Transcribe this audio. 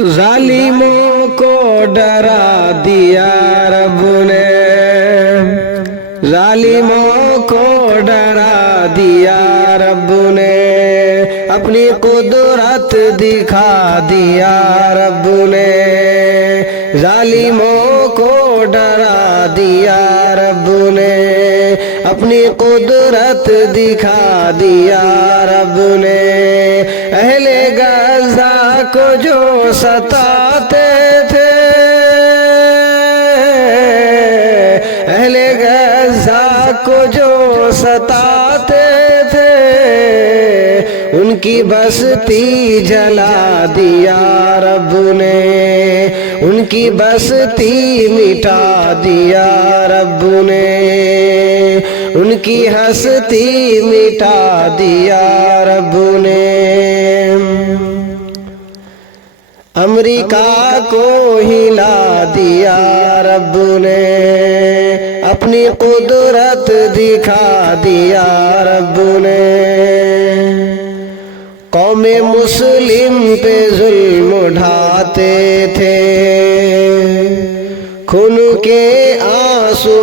जालिमों को डरा दिया रब ने, जालिमों को डरा दिया रब ने, अपनी कुदरत दिखा दिया रब ने, जालिमों को डरा दिया रब ने, अपनी कुदरत दिखा दिया रब ने। अहले गज़ा को जो सताते थे, अहले गज़ा को जो सताते थे, उनकी बस्ती जला दिया रब ने, उनकी बस्ती मिटा दिया रब ने, उनकी हस्ती मिटा दिया रब ने। अमेरिका को हिला दिया रब ने, अपनी कुदरत दिखा दिया रब ने। कौमे मुस्लिम पे जुल्म ढाते थे,